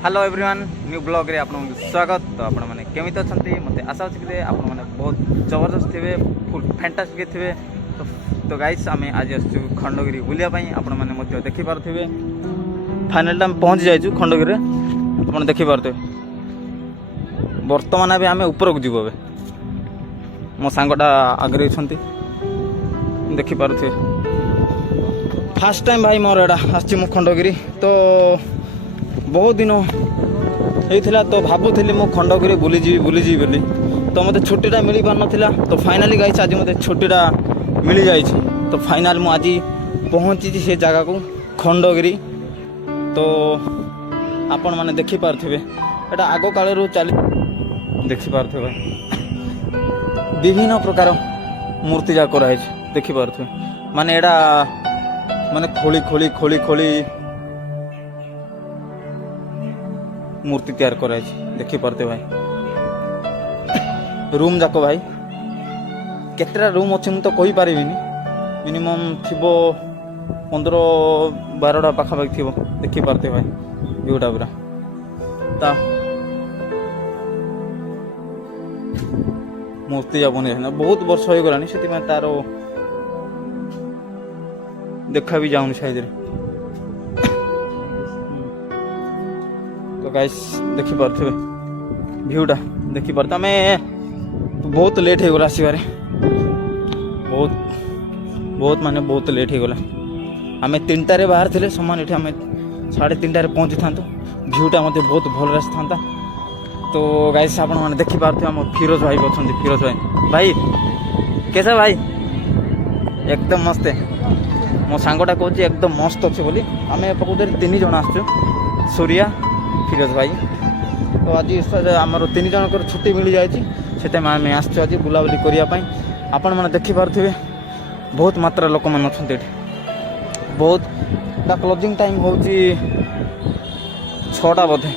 Hello everyone new blog रे आपन स्वागत। तो आपण माने केमित अछंती मते आशा अछि कि आपण माने बहुत जबरदस्त थिबे, फुल फैंटास्टिक थिबे। तो गाइस आमे आज आसु खंडगिरी बुलिया पई। आपण माने मते देखि पारथिबे फाइनल टाइम पहुंच जायछु खंडगिरी रे। आपण देखि पारथिबे वर्तमान आबे आमे ऊपर को जीवबे। मो सांगटा आगरे छंती देखि पारथिबे। फर्स्ट टाइम भाई मोर एडा आछि मो खंडगिरी। तो बहुत दिन होता तो भावुली मो खंडगिरी बुलीजी बोली। तो मत छुट्टीटा मिल पार नाला। तो फाइनाली गाइस आज मत छुट्टीटा मिल जाए। तो फाइनाल मु आज पहुँची से जगह को खंडगिरी। तो आपण मैंने देखिपारे एटा आग काल चली देखिपारे विभिन्न प्रकार मूर्ति जा कराई देखिपारे माने एटा माने खोली खोली खोली खोली मूर्ति तैयार कराई देखि पारते भाई। रूम जाक भाई केतरा रूम अच्छे मुझे तो कही पारिबिनी। मिनिमम थिबो 15-12टा पाखापाखि थी देखि पारते भाई व्यूटा पूरा। ता मूर्ति जा बने बहुत वर्ष हो गलानी से तार देखा भी जाऊन शायद। तो गाइस देखि पारथे व्यूटा देखि पारता। मैं बहुत लेट हो गला आसबार बहुत बहुत माने बहुत लेट हो गला। आम 3टारे बाहर थे समान ये आम 3:30 पहुँची था। व्यूटा मत बहुत भल आसी था। तो गाइस आपण मैंने देखि पारथे आम फिरोज भाई अच्छा। फिरोज भाई कैसा भाई एकदम मस्त है। मो सांगटा कहूँ एकदम मस्त अच्छे बोली। आम पकड़ 3 जन आसु सूर्या फिरोज भाई। तो आज आमर 3 जनकर छुट्टी मिल जाए आम आसु आज बुलाबुली करने। आपण मैंने देखिपारे बहुत मात्रा लोक मैंने अच्छा बहुत। क्लोजिंग टाइम हूँ 6टा बोधे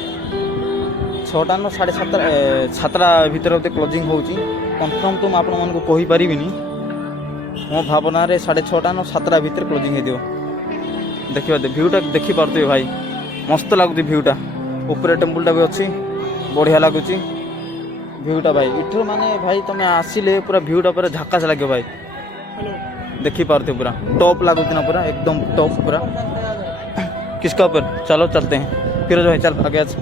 6टा न 7:30 भितर बोधे क्लोजिंग हो कन्फर्म। तो मुझे आपको कहीपरि मो भावना 6:30 न 7टा भितर क्लोजिंग हो देखिए। भ्यूटा देखिपारे भाई मस्त लगुच भ्यूटा। ऊपर टेम्पलटा भी अच्छी बढ़िया लगुच भ्यूटा भाई। इठू माने भाई तुम आसिले पूरा भ्यूटा पूरा झकास लगे भाई देखी पारते पूरा टॉप लगुच ना पूरा एकदम टॉप पूरा। किसका ऊपर चलो चलते हैं फिरोज भाई चल आगे आज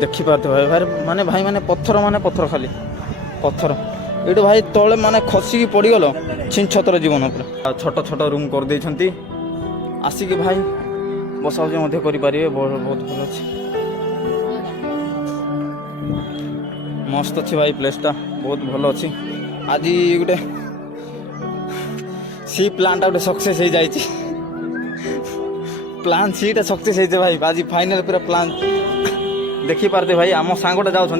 देखी पारते भाई। भाई माने पत्थर खाली पत्थर ये भाई तले माने खसिकी पड़गल छिन छतर जीवन पूरा। छोट छोट रूम कर देइछंती आसिकी भाई बसा करें बहुत भल अच्छे मस्त अच्छी भाई। प्लेसटा बहुत भल अच्छी। आज गोटे सी प्लांट गोटे सक्सेस हो जाए प्लान सीटा सक्सेस हो भाई। आज फाइनल पूरा प्लान देखी पारते भाई। आम सांगटा जाऊँच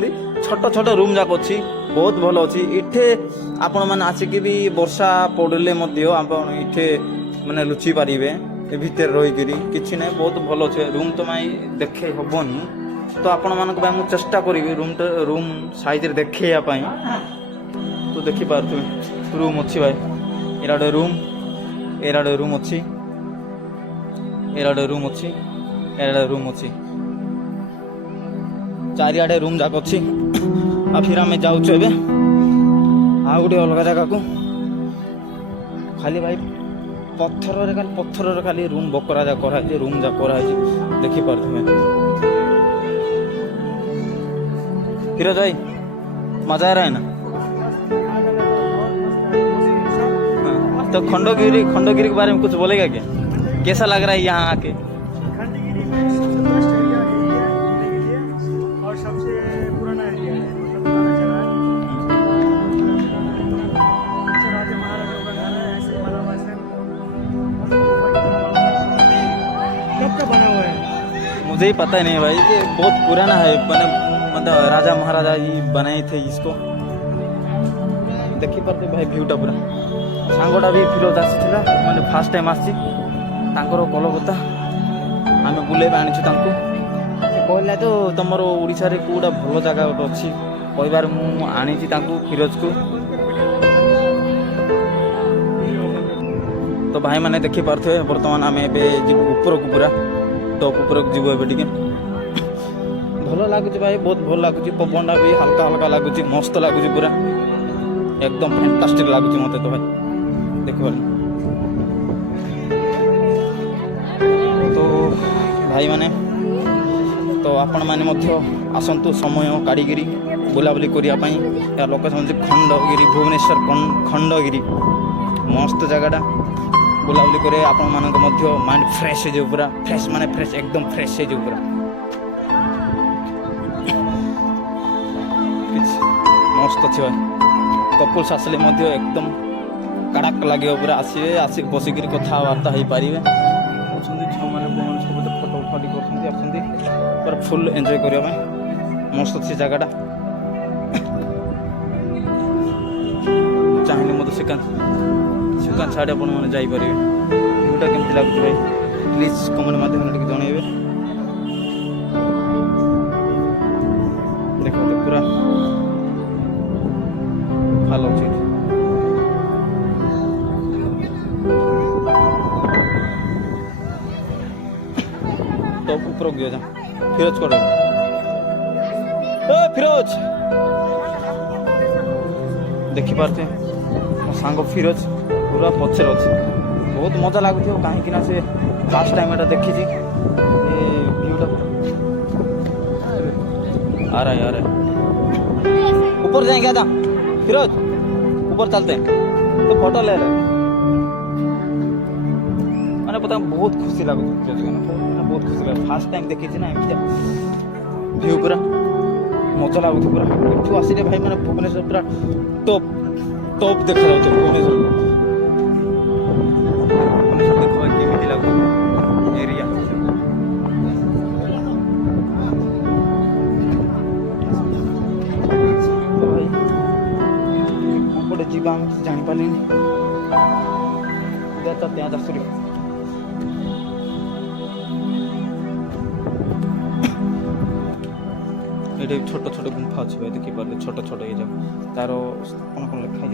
छोट छोट रूम जाक अच्छी बहुत भल अच्छी। इठे आपण मैंने आसिक भी वर्षा पड़े इठे मैंने लुचि पारे भितर रहीकि किसी ना बहुत भल अच्छे रूम। तो मैं देखे हेनी तो आपण मानक मुझे चेष्टा करी रूम साइज देखापी। तो देखिपारे रूम अच्छी भाई एराडे रूम एराडे रूम अच्छी एराडे रूम अच्छी एराडे रूम अच्छी चारिआडे रूम जाक अच्छी। आ फिर आम जाऊँ आ गोटे अलग जगह को खाली भाई पत्थर खाली रूम बकरा जा कराई रूम जा कराई देखी पारे। फिरोज भाई मजा आ रहा है ना। हाँ। तो खंडगिरी के बारे में कुछ बोलेगा क्या? कैसा लग रहा है यहाँ आके? और सबसे पुराना एरिया है मुझे ही पता ही नहीं भाई। ये बहुत पुराना है मतलब राजा महाराजा जी बनाए थे इसको देखी पारते भाई। भ्यूटा पूरा सांगटा भी फिरोज आसीला मैंने फास्ट टाइम आसी कलकत्ता आम बुले आनी कहला। तो तुम ओडिशा रे कोड़ा भल जगह गोटे अच्छी कहबार मु आनी फिरोज को। तो भाई मैंने देखी पारे बर्तमान आम ऊपर को पूरा टॉप ऊपर जीव ए टिके भल लगुच भाई बहुत भल लगुच पवनटा भी हल्का हल्का लगुच मस्त लगुच पूरा एकदम फैंटास्टिक लगुच मत तो भाई देख तो भाई माने तो आपण मैंने आसतु समय काढ़ी बुलाबुली करने या लोकेशन खंडगिरी भुवनेश्वर खंडगिरी मस्त जगहटा बुलाबुली करे आपण मानक माइंड फ्रेश हो पूरा फ्रेश माने फ्रेश एकदम फ्रेश हो पूरा मस्त अच्छे भाई कपुल्स आसले एकदम कड़ाक लगे पूरा आसवे आस बसिक कथबार्ता हो पारे छुआ मैंने सब फोटो उठा कर फुल एंजॉय करने मस्त अच्छी जगहटा चाहिए मत सेकान छाड़े आप जापर भिउटा केमती लगुच भाई प्लीज कमेंट माध्यम जनइबे देखो पूरा खाल अच्छे टॉप ऊपर गया जा फिरोज कोड फिरोज देखी पार्थे मो सांग फिरोज पूरा पचर अच्छे बहुत मजा लगुच कहीं से फास्ट टाइम एटा देखी व्यूटा आ रहा है ऊपर जाएंगे आजा फिरोज ऊपर चलते हैं तो फोटो ले रहे मैंने पता बहुत खुशी लगुच बहुत खुशी लगे फास्ट टाइम देखी ना एमती व्यू पूरा मजा लगुच पूरा एठू आसिले भाई मैंने भुवनेश्वर पूरा टॉप टॉप देखा जाऊँ भुवनेश्वर देखो केमी लगुच एरिया तो भाई जी जापारे त्या दसरी ये छोट छोट गुंफा अच्छे भाई देखी पारे छोट छोट ये जगह तार कौन कौन लिखा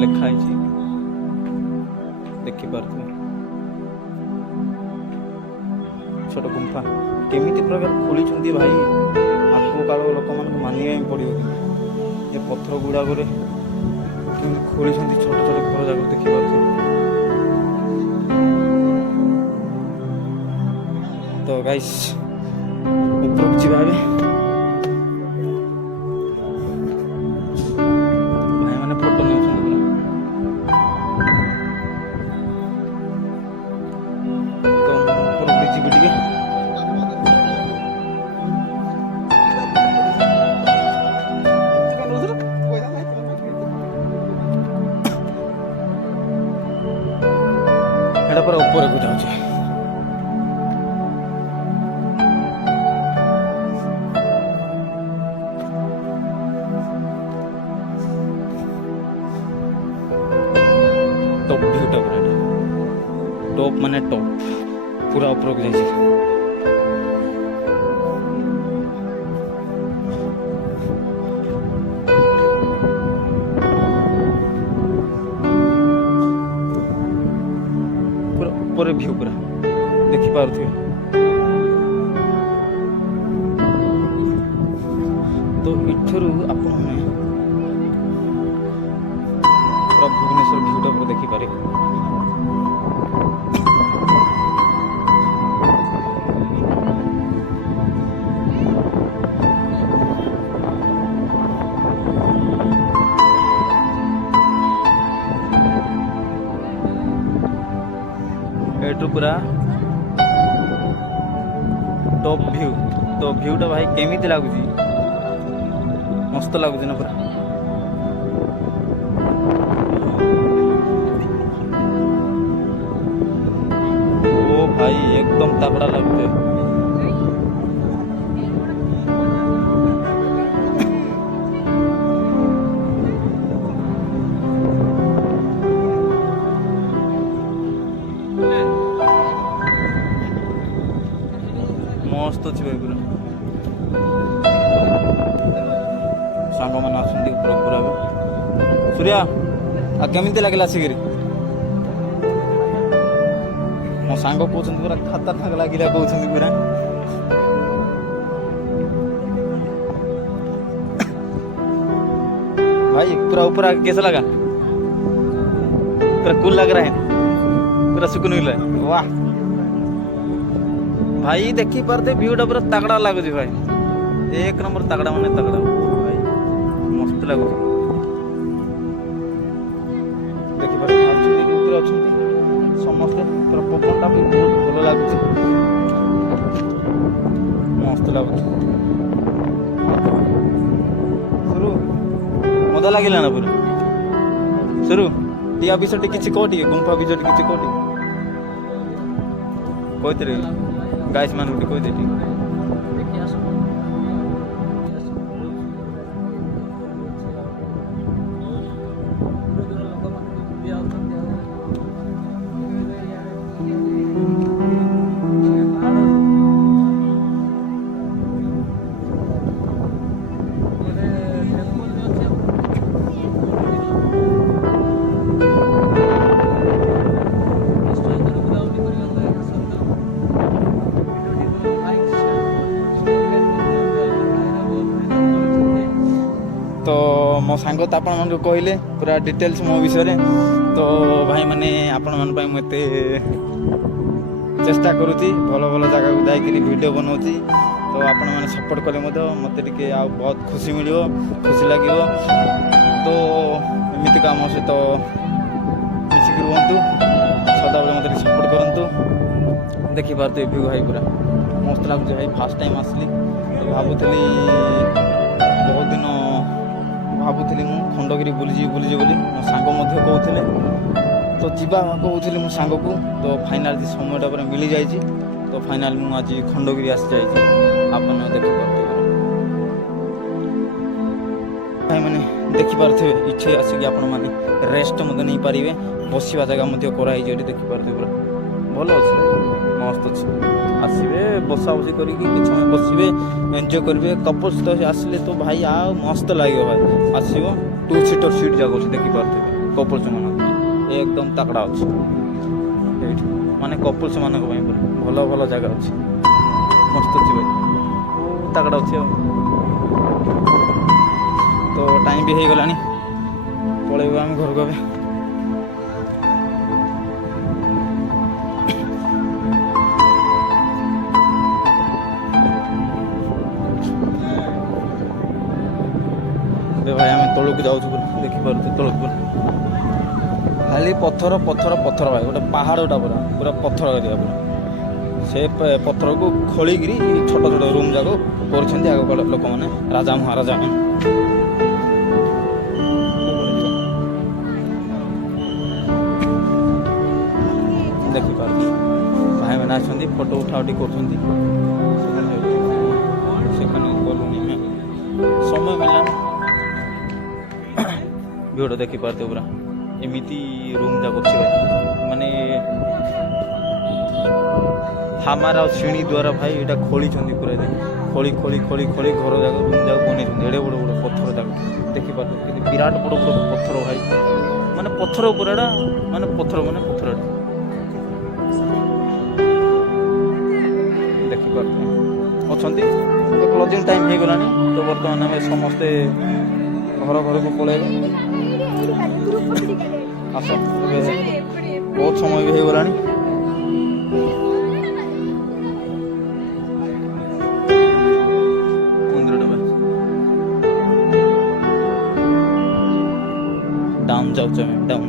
लिखाई देखी पारे छोट गुंफा केमिति प्रकार खोली भाई आगो काल लोक मान मानिया पड़ो ये पत्थर गुड़ाक खोली छोट छोट घर जाक देखी पारे तो गाइस ऊपर जी भाई मैंने फोटो नहीं तो ऊपर जी टे पूरा ऊपर को जाऊँ टॉप व्यूटा पूरा टॉप माने टॉप पूरा ऊपर को जाइए पूरा ऊपर व्यू पूरा देखी पारे तो इठरू आपण पूरा भुवनेश्वर व्यूटा पूरा देखी पारे पूरा टॉप व्यू तो व्यूटा भाई केमिति लगुच मस्त लगुच ना पूरा ओ भाई एकदम तगड़ा लगुच मस्त अच्छे भाई पूरा सांग मैंने आसती ऊपर पूरा सूर्या आ केमिति लागला सिगिरी मो सांग कहउछन्ती पूरा खतरनाक लागिला कहउछन्ती पूरा भाई पूरा ऊपर आके कैसा लगा पूरा कूल लग रहा है पूरा सुकून मिल रहा है वाह भाई देखी पारते व्यूटा पूरा तगड़ा लगुच भाई एक नंबर तगड़ा माने तगड़ा भाई मस्त लगुच देखी पारे ऊपर अछंती समस्त पूरा पवनटा भी बहुत भलो लगुच मस्त लगुच शुरू मजा लागिला ना पूरा शुरू टिया विषय किसी कोटी गुंफा विषय किसी कोटी कहते रहे गाइस मान गुटी कह देती तो मो सांग तो आपण मन कहले पूरा डिटेल्स मो विषय तो भाई माने आपण मन पई मते चेष्टा करूची भलो भलो जगह को जाई करी वीडियो बनाउची तो आपण माने सपोर्ट करे मते मते टिके आ बहुत खुशी मिलियो खुशी लागियो तो एमिति काम से तो मिसी कर रहंतु सदा बेले मते सपोर्ट करंतु देखि पारते व्यू भाई पूरा मस्त लागु भाई फर्स्ट टाइम आसली तो भाबुतली बहुत दिन भावुली मु खंडगिरी बुलीजी बोली मो सांग कहते तो जीवा कहूली मो सांग को तो फाइनाल समयटा पर मिल जाए तो फाइनाल मु आज खंडगिरी आसी जाए आपन देखी पारे भाई मैंने देखी पारे इच्छे आसिक आपण मैंने रेस्ट नहीं पारे बसवा जगह कराई देखी पारे पूरा भल अच्छे मस्त अच्छे आसवे बसा बसी करके समय बसवे एंजॉय करेंगे कपल्स तो आसले तो भाई आ मस्त लगे भाई आसो 2 सीटर सीट जगह देखी पारे कपल्स मान एकदम तगड़ा अच्छे माने कपल्स मान भल भल जगह अच्छे मस्त अच्छे भाई तगड़ा अच्छे तो टाइम भी हो गला पलैब आम घर को भाई आम तौक जाऊँ देखी पारे तौक खाली पत्थर पत्थर पत्थर भाई गोटे पहाड़टा पूरा पूरा पत्थर एरिया पूरा से पत्थर को खोलिकी छोट छोट रूम जाक कर लोक मैंने राजा महाराजा मैंने देखी पारे भाई मैंने आसती फोटो उठा उठी कर समय मिलला भिड़ देखी पारे पूरा एमती रूम जाक अच्छे भाई माने हामार आ श्रेणी द्वारा भाई यहाँ खोली पूरा खोली खोली खोली खोली घर जाक रूम जाक बन एड़े बड़ बड़ पत्थर जाक देखी पारे विराट बड़ बड़ पत्थर भाई माने पत्थर पूरा माने पत्थर देखी पारे अच्छा क्लोजिंग टाइम हो गला तो बर्तमान आम समस्ते घर घर को पलैब आस बहुत समय भी हो गला मंदिर डाउन जाऊँ डाउन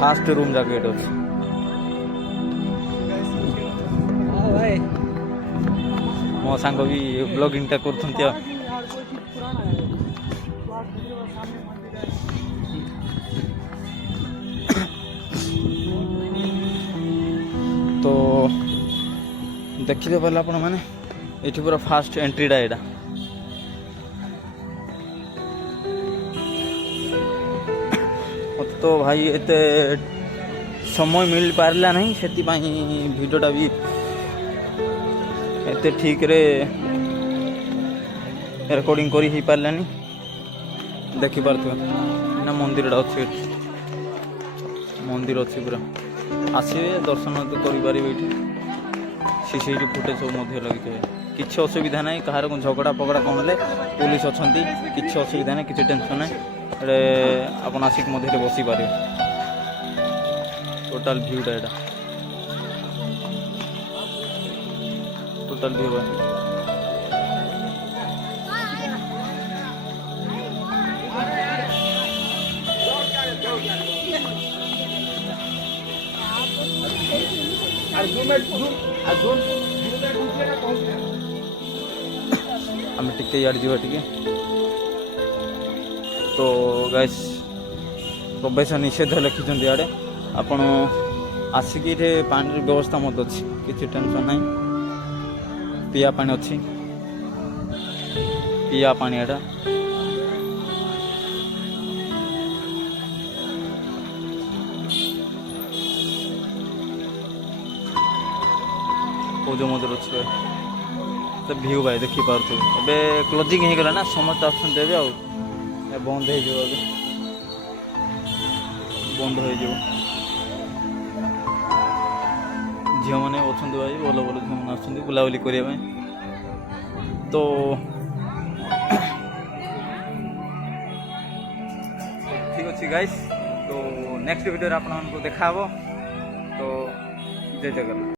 फास्ट रूम जाके अच्छे मो सांग भी ब्लॉगिंग टा कर तो देखिए पारे आपण मैंने ये पूरा फास्ट एंट्रीटा यहाँ मत तो भाई एत समय मिल पारा नहीं से भिडटा भी एते ठीक रे रेकर्डिंग करी ही पारलानी देखि पारथि ना मंदिर अच्छे मंदिर अच्छी पूरा आसवे दर्शन तो करें ये सीसीटीवी फुटेज सब लगी किसी असुविधा ना कहार झगड़ा पगड़ा कौन है पुलिस अच्छा किसी असुविधा ना किसी टेंशन ना आप आसिक मध्य बसी पारे टोटाल भ्यूटा यहाँ टोटाल व्यू आम टिके यार जीवा टिके तो गाइस प्रवेश निषेध लिखिं इे आपण आसिक पानी व्यवस्था मत अच्छी किसी टेंशन ना पिया पानी अच्छी पिया पानी एटा पूजो मंदिर अच्छे तो भ्यू भाई देखी पार्थे ए क्लोजिंग हो गला ना समस्त आसते बंद हो बंद हो झील मैंने अच्छा भाई भल भल झील मैंने आसुँच बुलाबुली करने तो ठीक अच्छे गाइस तो नेक्स्ट वीडियो आपको देखा तो जय जगन्नाथ।